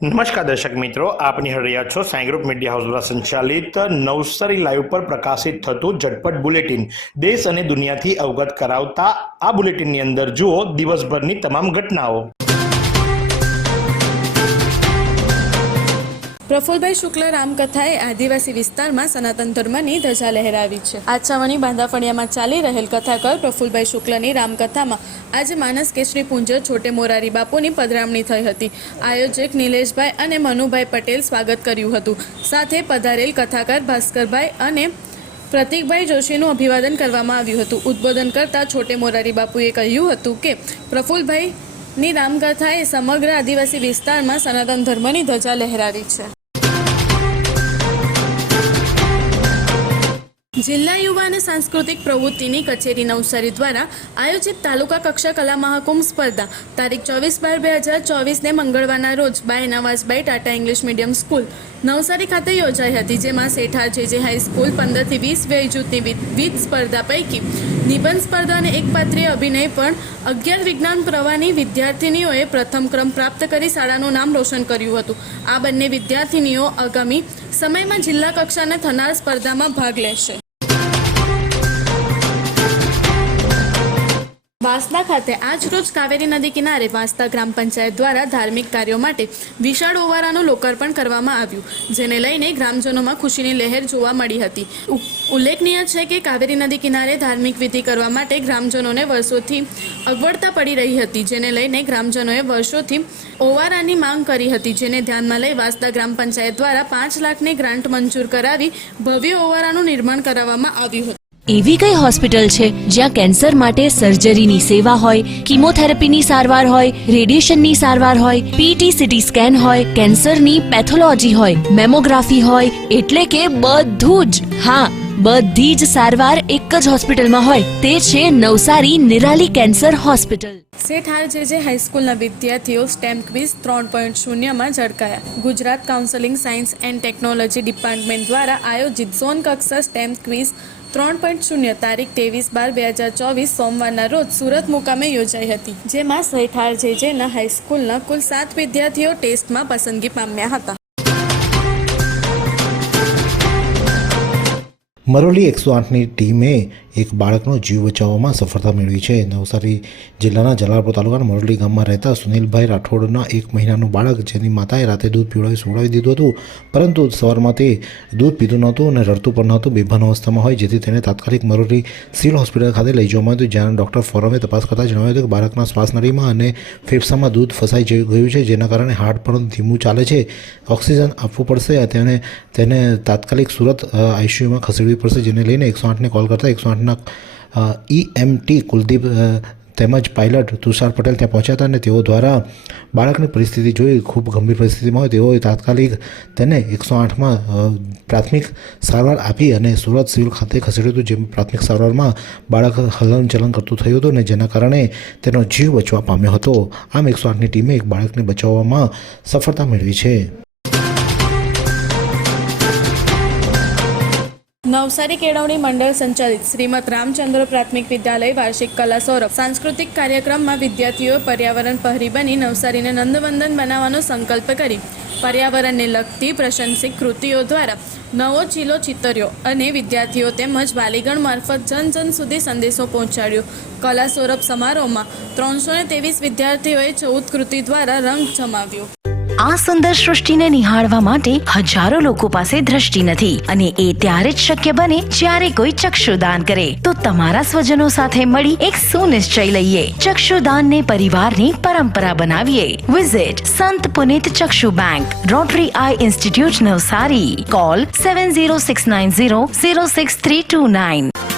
નમસ્કાર દર્શક મિત્રો, આપ નિહાળી રહ્યા છો સાઈ ગ્રુપ મીડિયા હાઉસ દ્વારા સંચાલિત નવસારી લાઈવ પર પ્રકાશિત થતું ઝટપટ બુલેટિન દેશ અને દુનિયાથી અવગત કરાવતા આ બુલેટિનની અંદર જુઓ દિવસભરની તમામ ઘટનાઓ। પ્રફુલભાઈ શુક્લ રામકથાએ આદિવાસી વિસ્તારમાં સનાતન ધર્મની ધજા લહેરાવી છે। આછાવણી બાંધાફળિયામાં ચાલી રહેલ કથાકાર પ્રફુલભાઈ શુક્લની રામકથામાં આજે માનસ કેસરી પૂંજર છોટે મોરારી બાપુની પધરામણી થઈ હતી। આયોજક નિલેશભાઈ અને મનુભાઈ પટેલ સ્વાગત કર્યું હતું। સાથે પધારેલ કથાકાર ભાસ્કરભાઈ અને પ્રતિકભાઈ જોશીનું અભિવાદન કરવામાં આવ્યું હતું। ઉદ્બોધન કરતા છોટે મોરારી બાપુએ કહ્યું હતું કે પ્રફુલભાઈની રામકથાએ સમગ્ર આદિવાસી વિસ્તારમાં સનાતન ધર્મની ધજા લહેરાવી છે। જિલ્લા યુવા અને સાંસ્કૃતિક પ્રવૃત્તિની કચેરી નવસારી દ્વારા આયોજિત તાલુકા કક્ષા કલા મહાકુંભ સ્પર્ધા તારીખ 24/12/2024 મંગળવારના રોજ બાય નવાઝભાઈ Tata English medium school Navsari ખાતે યોજાઈ હતી। જેમાં સેઠા જે હાઈસ્કૂલ 15 થી 20 વય જૂથની વિવિધ સ્પર્ધા પૈકી નિબંધ સ્પર્ધા અને એકપાત્રીય અભિનય પણ 11 વિજ્ઞાન પ્રવાહની વિદ્યાર્થીનીઓએ પ્રથમ ક્રમ પ્રાપ્ત કરી શાળાનું નામ રોશન કર્યું હતું। આ બંને વિદ્યાર્થીનીઓ આગામી સમયમાં જિલ્લા કક્ષાને થનાર સ્પર્ધામાં ભાગ લેશે। વાંસદા ખાતે આજ રોજ કાવેરી નદી કિનારે વાંસદા ગ્રામ પંચાયત દ્વારા ધાર્મિક કાર્યો માટે વિશાળ ઓવારાનું લોકાર્પણ કરવામાં આવ્યું, જેને લઈને ગ્રામજનોમાં ખુશીની લહેર જોવા મળી હતી। ઉલ્લેખનીય છે કે કાવેરી નદી કિનારે ધાર્મિક વિધિ કરવા માટે ગ્રામજનોને વર્ષોથી અગવડતા પડી રહી હતી, જેને લઈને ગ્રામજનોએ વર્ષોથી ઓવારાની માંગ કરી હતી, જેને ધ્યાનમાં લઈ વાંસદા ગ્રામ પંચાયત દ્વારા 5 લાખની ગ્રાન્ટ મંજૂર કરાવી ભવ્ય ઓવારાનું નિર્માણ કરાવવામાં આવ્યું હતું। એવી કઈ હોસ્પિટલ છે જ્યાં કેન્સર માટે સર્જરીની સેવા હોય, કીમોથેરાપીની સારવાર હોય, રેડિયેશનની સારવાર હોય, પીટી સીટી સ્કેન હોય, કેન્સરની પેથોલોજી હોય, મેમોગ્રાફી હોય, એટલે કે બધું જ। હા, બધી જ સારવાર એક જ હોસ્પિટલમાં હોય, તે છે નવસારી નિરાલી કેન્સર હોસ્પિટલ। સેઠ જે હાઈસ્કૂલના વિદ્યાર્થીઓ સ્ટેમ ક્વિઝ 3.0માં ઝળકાયા। Gujarat counselling science and technology department દ્વારા આયોજિત ઝોન કક્ષા સ્ટેમ ક્વિઝ 3.0 તારીખ 23/12/2024 સોમવારના રોજ સુરત મુકામે યોજાઈ હતી, જેમાં સૈઠાર જેના હાઈસ્કૂલના કુલ 7 વિદ્યાર્થીઓ ટેસ્ટમાં પસંદગી પામ્યા હતા। મરોલી 108ની ટીમે એક બાળકનો જીવ બચાવવામાં સફળતા મેળવી છે। નવસારી જિલ્લાના જલાલપુર તાલુકાના મરોલી ગામમાં રહેતા સુનિલભાઈ રાઠોડના 1 મહિનાનું બાળક, જેની માતાએ રાતે દૂધ પીવડાવી સુવડાવી દીધું હતું, પરંતુ સવારમાં તે દૂધ પીતું નહોતું અને રડતું પણ નહોતું, બેભાન અવસ્થામાં હોય, જેથી તેને તાત્કાલિક મરોલી સિવિલ હોસ્પિટલ ખાતે લઈ જવામાં આવ્યું। જ્યાં ડૉક્ટર ફોરમે તપાસ કરતાં જણાવ્યું હતું કે બાળકના શ્વાસનળીમાં અને ફેફસામાં દૂધ ફસાઈ ગયું છે, જેના કારણે હાર્ટ પણ ધીમું ચાલે છે, ઓક્સિજન આપવું પડશે, તેને તાત્કાલિક સુરત આઈસીયુમાં ખસેડવી પડશે, જેને લઈને 108ને કોલ કરતાં 108ના EMT કુલદીપ તેમજ પાયલટ તુષાર પટેલ ત્યાં પહોંચ્યા હતા અને તેઓ દ્વારા બાળકની પરિસ્થિતિ જોઈ ખૂબ ગંભીર પરિસ્થિતિમાં હોય તેઓએ તાત્કાલિક તેને 108માં પ્રાથમિક સારવાર આપી અને સુરત સિવિલ ખાતે ખસેડ્યું હતું, જેમ પ્રાથમિક સારવારમાં બાળક હલનચલન કરતું થયું હતું અને જેના કારણે તેનો જીવ બચવા પામ્યો હતો। આમ 108ની ટીમે એક બાળકને બચાવવામાં સફળતા મેળવી છે। નવસારી કેળવણી મંડળ સંચાલિત શ્રીમદ રામચંદ્ર પ્રાથમિક વિદ્યાલય વાર્ષિક કલા સૌરભ સાંસ્કૃતિક કાર્યક્રમમાં વિદ્યાર્થીઓ પર્યાવરણ પહરી બની નવસારીને નંદવંદન બનાવવાનો સંકલ્પ કરી પર્યાવરણને લગતી પ્રશંસિક કૃતિઓ દ્વારા નવો ચીલો ચિતર્યો અને વિદ્યાર્થીઓ તેમજ વાલીગણ મારફત જન સુધી સંદેશો પહોંચાડ્યો। કલા સૌરભ સમારોહમાં 323 વિદ્યાર્થીઓએ 14 કૃતિ દ્વારા રંગ જમાવ્યો। આ સુંદર સૃષ્ટિને નિહાળવા માટે હજારો લોકો પાસે દ્રષ્ટિ નથી, અને એ ત્યારે જ શક્ય બને જ્યારે કોઈ ચક્ષુદાન કરે। તો તમારા સ્વજનો સાથે મળી એક સુનિશ્ચય લઈએ, ચક્ષુદાનને પરિવારની પરંપરા બનાવીએ। Visit Sant Punit Chakshu bank, Rotary eye institute Navsari, call 7069006329।